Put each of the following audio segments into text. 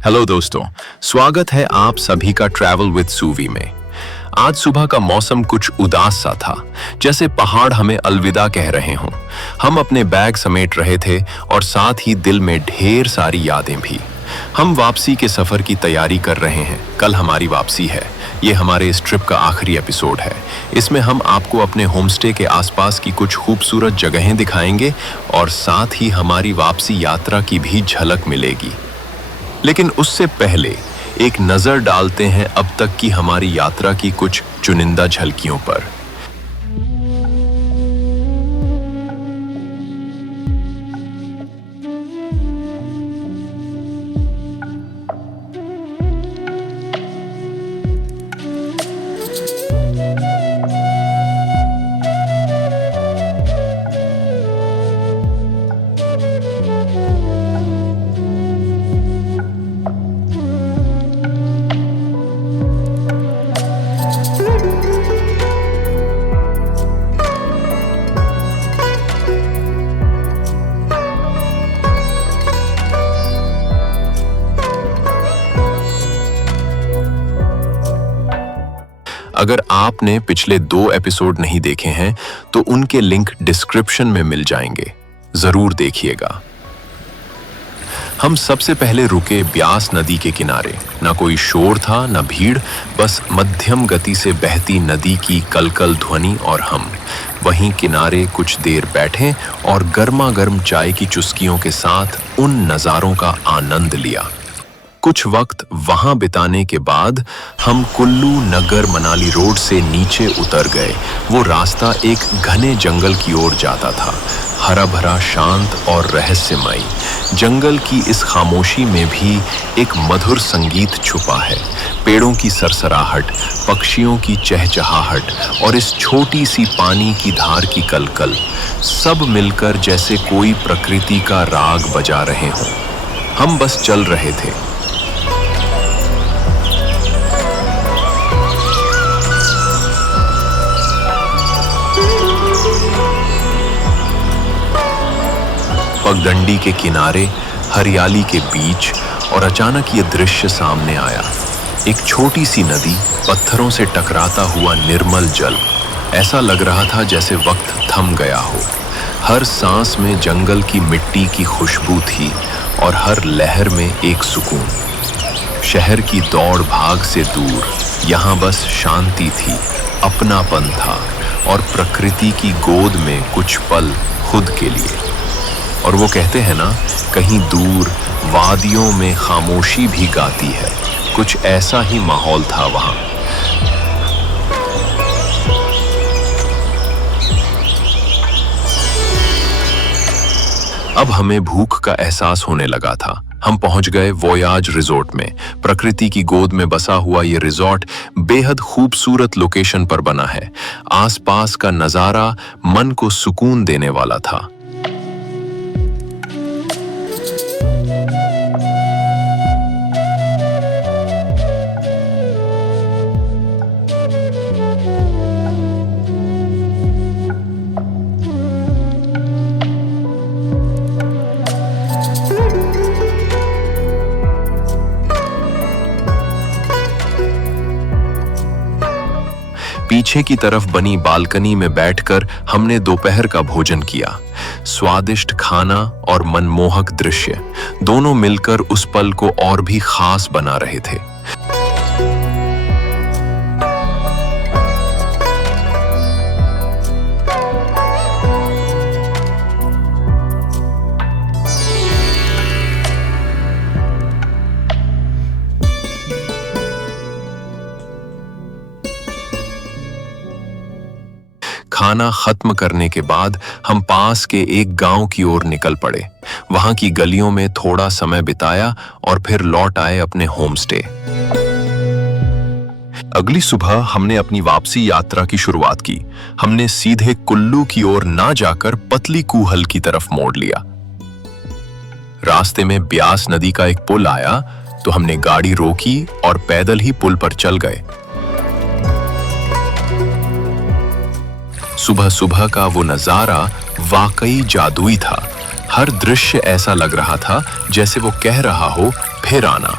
Hello दोस्तों, स्वागत है आप सभी का ट्रैवल विद सूवी में। आज सुबह का मौसम कुछ उदास सा था, जैसे पहाड़ हमें अलविदा कह रहे हों। हम अपने बैग समेट रहे थे और साथ ही दिल में ढेर सारी यादें भी। हम वापसी के सफर की तैयारी कर रहे हैं। कल हमारी वापसी है। ये हमारे इस ट्रिप का आखिरी एपिसोड है। इसमें हम आपको अपने होमस्टे के आसपास की कुछ खूबसूरत जगहें दिखाएंगे और साथ ही हमारी वापसी यात्रा की भी झलक मिलेगी। लेकिन उससे पहले एक नजर डालते हैं अब तक की हमारी यात्रा की कुछ चुनिंदा झलकियों पर। अगर आपने पिछले 2 एपिसोड नहीं देखे हैं तो उनके लिंक डिस्क्रिप्शन में मिल जाएंगे, जरूर देखिएगा। हम सबसे पहले रुके ब्यास नदी के किनारे। ना कोई शोर था, ना भीड़, बस मध्यम गति से बहती नदी की कलकल ध्वनि और हम वहीं किनारे कुछ देर बैठे और गर्मा गर्म चाय की चुस्कियों के साथ उन नज़ारों का आनंद लिया। कुछ वक्त वहां बिताने के बाद हम कुल्लू नगर मनाली रोड से नीचे उतर गए। वो रास्ता एक घने जंगल की ओर जाता था, हरा भरा, शांत और रहस्यमयी। जंगल की इस खामोशी में भी एक मधुर संगीत छुपा है। पेड़ों की सरसराहट, पक्षियों की चहचहाहट और इस छोटी सी पानी की धार की कलकल, सब मिलकर जैसे कोई प्रकृति का राग बजा रहे हों। हम बस चल रहे थे। पगडंडी के किनारे, हरियाली के बीच, और अचानक ये दृश्य सामने आया। एक छोटी सी नदी, पत्थरों से टकराता हुआ निर्मल जल। ऐसा लग रहा था जैसे वक्त थम गया हो। हर सांस में जंगल की मिट्टी की खुशबू थी और हर लहर में एक सुकून। शहर की दौड़ भाग से दूर यहाँ बस शांति थी, अपनापन था और प्रकृति की गोद में कुछ पल खुद के लिए। और वो कहते हैं ना, कहीं दूर वादियों में खामोशी भी गाती है। कुछ ऐसा ही माहौल था वहां। अब हमें भूख का एहसास होने लगा था। हम पहुंच गए वोयाज रिजॉर्ट में। प्रकृति की गोद में बसा हुआ ये रिजॉर्ट बेहद खूबसूरत लोकेशन पर बना है। आसपास का नजारा मन को सुकून देने वाला था। पीछे की तरफ बनी बालकनी में बैठकर हमने दोपहर का भोजन किया। स्वादिष्ट खाना और मनमोहक दृश्य दोनों मिलकर उस पल को और भी खास बना रहे थे। खाना खत्म करने के बाद हम पास के एक गांव की ओर निकल पड़े। वहां की गलियों में थोड़ा समय बिताया और फिर लौट आए अपने होमस्टे। अगली सुबह हमने अपनी वापसी यात्रा की शुरुआत की। हमने सीधे कुल्लू की ओर ना जाकर पतली कूहल की तरफ मोड़ लिया। रास्ते में ब्यास नदी का एक पुल आया तो हमने गाड़ी रोकी और पैदल ही पुल पर चल गए। सुबह सुबह का वो नजारा वाकई जादुई था। हर दृश्य ऐसा लग रहा था जैसे वो कह रहा हो, फिर आना।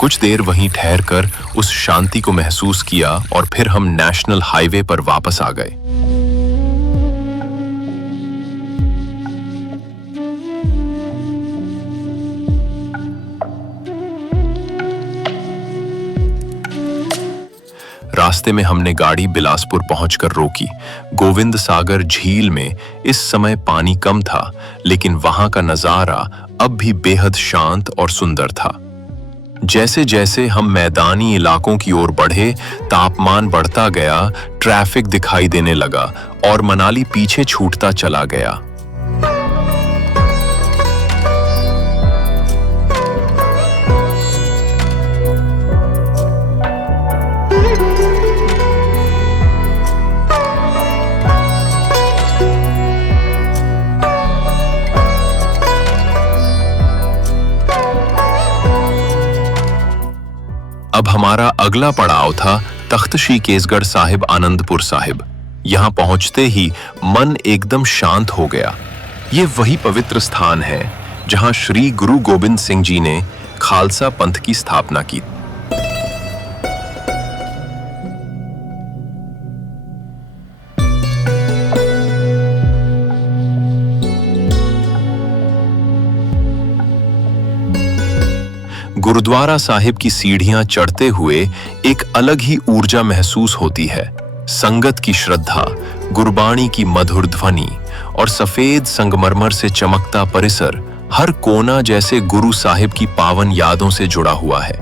कुछ देर वहीं ठहरकर उस शांति को महसूस किया और फिर हम नेशनल हाईवे पर वापस आ गए। रास्ते में हमने गाड़ी बिलासपुर पहुंचकर रोकी। गोविंद सागर झील में इस समय पानी कम था, लेकिन वहां का नजारा अब भी बेहद शांत और सुंदर था। जैसे जैसे हम मैदानी इलाकों की ओर बढ़े, तापमान बढ़ता गया, ट्रैफिक दिखाई देने लगा और मनाली पीछे छूटता चला गया। अब हमारा अगला पड़ाव था तख्त श्री केसगढ़ साहिब आनंदपुर साहिब। यहां पहुंचते ही मन एकदम शांत हो गया। ये वही पवित्र स्थान है जहां श्री गुरु गोबिंद सिंह जी ने खालसा पंथ की स्थापना की। गुरुद्वारा साहिब की सीढ़ियां चढ़ते हुए एक अलग ही ऊर्जा महसूस होती है। संगत की श्रद्धा, गुरबाणी की मधुर ध्वनि और सफेद संगमरमर से चमकता परिसर, हर कोना जैसे गुरु साहिब की पावन यादों से जुड़ा हुआ है।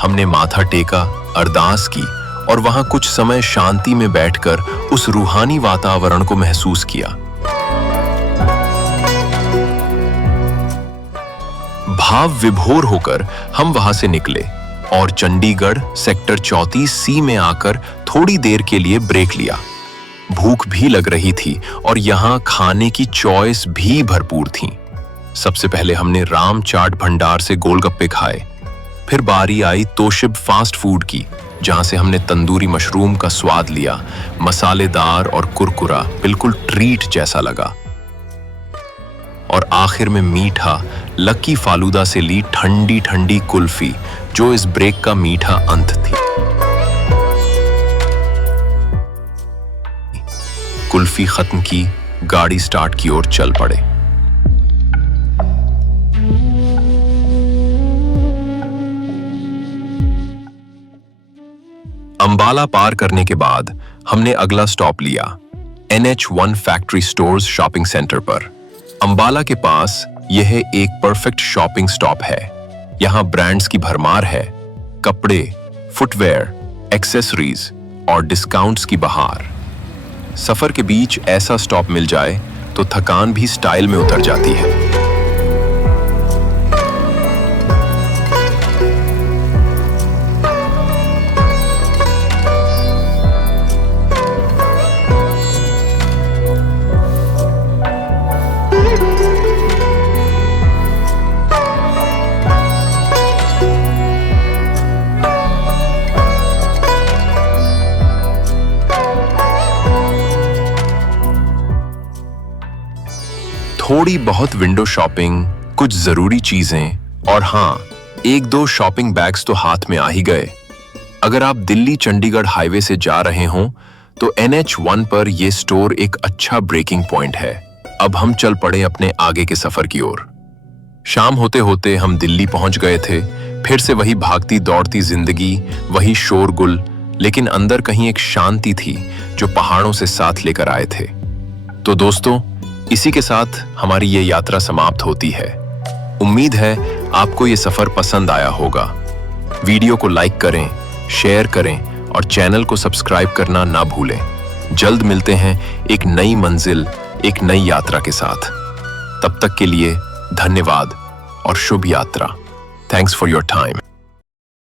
हमने माथा टेका, अरदास की और वहां कुछ समय शांति में बैठकर उस रूहानी वातावरण को महसूस किया। भाव विभोर होकर हम वहां से निकले और चंडीगढ़ सेक्टर 34C में आकर थोड़ी देर के लिए ब्रेक लिया। भूख भी लग रही थी और यहाँ खाने की चॉइस भी भरपूर थी। सबसे पहले हमने राम चाट भंडार से गोलगप्पे खाए। फिर बारी आई तोशिब फास्ट फूड की, जहां से हमने तंदूरी मशरूम का स्वाद लिया। मसालेदार और कुरकुरा, बिल्कुल ट्रीट जैसा लगा। और आखिर में मीठा लक्की फालूदा से ली ठंडी ठंडी कुल्फी, जो इस ब्रेक का मीठा अंत थी। कुल्फी खत्म की, गाड़ी स्टार्ट की ओर चल पड़े। अंबाला पार करने के बाद हमने अगला स्टॉप लिया NH1 factory stores shopping centre पर। अंबाला के पास यह एक परफेक्ट शॉपिंग स्टॉप है। यहां ब्रांड्स की भरमार है, कपड़े, फुटवेयर, एक्सेसरीज और डिस्काउंट्स की बहार। सफर के बीच ऐसा स्टॉप मिल जाए तो थकान भी स्टाइल में उतर जाती है। थोड़ी बहुत विंडो शॉपिंग, कुछ जरूरी चीजें और हाँ, एक दो शॉपिंग बैग्स तो हाथ में आ ही गए। अगर आप दिल्ली चंडीगढ़ हाईवे से जा रहे हों तो NH1 पर यह स्टोर एक अच्छा ब्रेकिंग पॉइंट है। अब हम चल पड़े अपने आगे के सफर की ओर। शाम होते होते हम दिल्ली पहुंच गए थे। फिर से वही भागती दौड़ती जिंदगी, वही शोरगुल, लेकिन अंदर कहीं एक शांति थी जो पहाड़ों से साथ लेकर आए थे। तो दोस्तों, इसी के साथ हमारी ये यात्रा समाप्त होती है। उम्मीद है आपको ये सफर पसंद आया होगा। वीडियो को लाइक करें, शेयर करें और चैनल को सब्सक्राइब करना ना भूलें। जल्द मिलते हैं एक नई मंजिल, एक नई यात्रा के साथ। तब तक के लिए धन्यवाद और शुभ यात्रा। Thanks for your time.